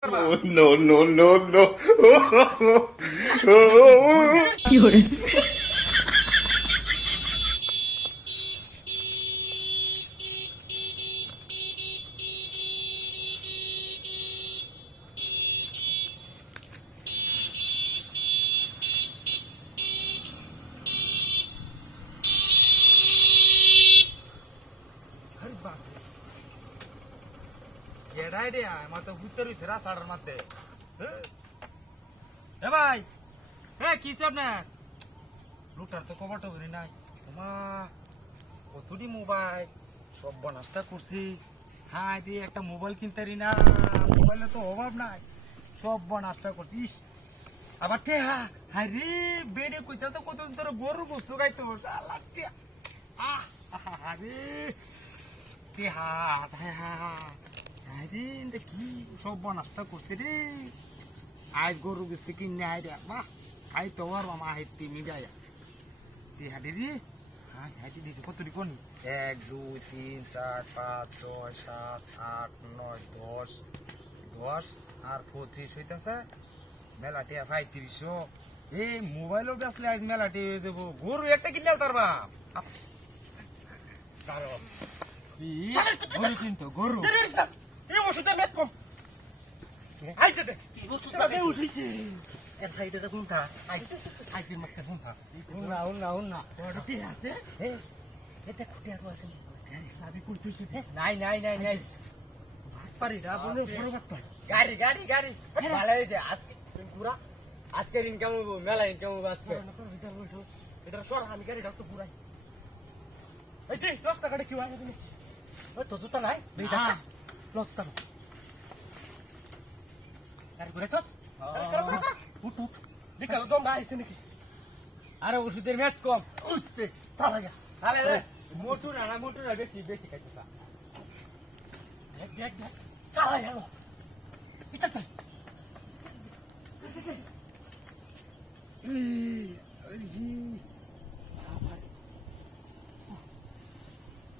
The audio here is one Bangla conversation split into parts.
Oh, no, no, no, no. Fiore. Ada idea, mata hutan itu serasa ada mata. Bhai, kisah na. Lutar tu kau bertu beri nai. Cuma, waktu di mobile, shop banasta kursi. Hai, dia ekta mobile kinteri na. Mobile tu obab nai. Shop banasta kursi. Abat ke ha? Hari, bede kuita tu kau tu ntar boru gustu kai tu. Laktia. Hari, ke ha? আরে কি সব বনাসটা করছে রে আজ গরু গিস্তি কিনে আইরে বাহ খাই তো আর মামা হেতি মিডায়া তি হাডি রে হ্যাঁ হাডি দিছে কত রি কোনি 1 2 3 4 5 6 7 8 9 10 10 আর 25 হইতাছে মেলাটি 3500 এই মোবাইলও বেচলে আজ মেলাটি হয়ে যাব গরু একটা কিনে তারবা কারো ই গরু কিনতো গরু এই ওষুধের মেট কম আইছে দে এই ওষুধটা কে উঠিছে এর সাইডে তো কোনটা আইছে মারতে কোনটা উন্না ওর কি আছে এটা কুটিয়া কো আছে সাবি কুটিছে নাই পারি না বলে বড় কথা গাড়ি ভালো হইছে আজকে পুরা আজকের ইনকাম হইবো মেলা ইনকাম হইবো আজকে এটা সর আমি গাড়িটা তো পুরাই এই 10 টাকা কি হয় তুমি ওই তো জুতা নাই বেটা লট করো গাড়ি ঘুরে চল উঠ দেখালো দম আইছে নাকি আরে ওষুধের মেট কম উঠছে চালা যা তাহলে মোটর বেশি খাইতে তা দেখ চালা যা এটা তো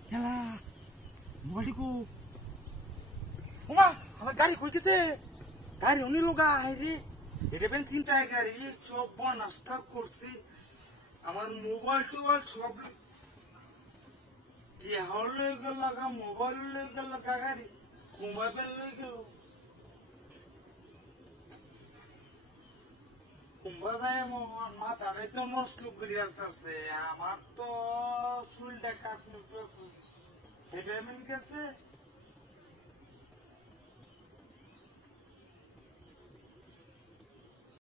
খেলা মোবাইলটিকু ওমা আমার গাড়ি কই গেছে গাড়ি উনি লোগা রে এটা বেন চিন্তা গাড়ি সব বনাসটা করছি আমার মোবাইল টোবাইল সব কি হল লাগা মোবাইল লাগা গাড়ি মোবাইল লই গেল কুম্বা যায় আমার মাথাটাই তো নষ্ট করে আসতেছে আমার তো চুলটা কাটতে হেডেমেন্ট গেছে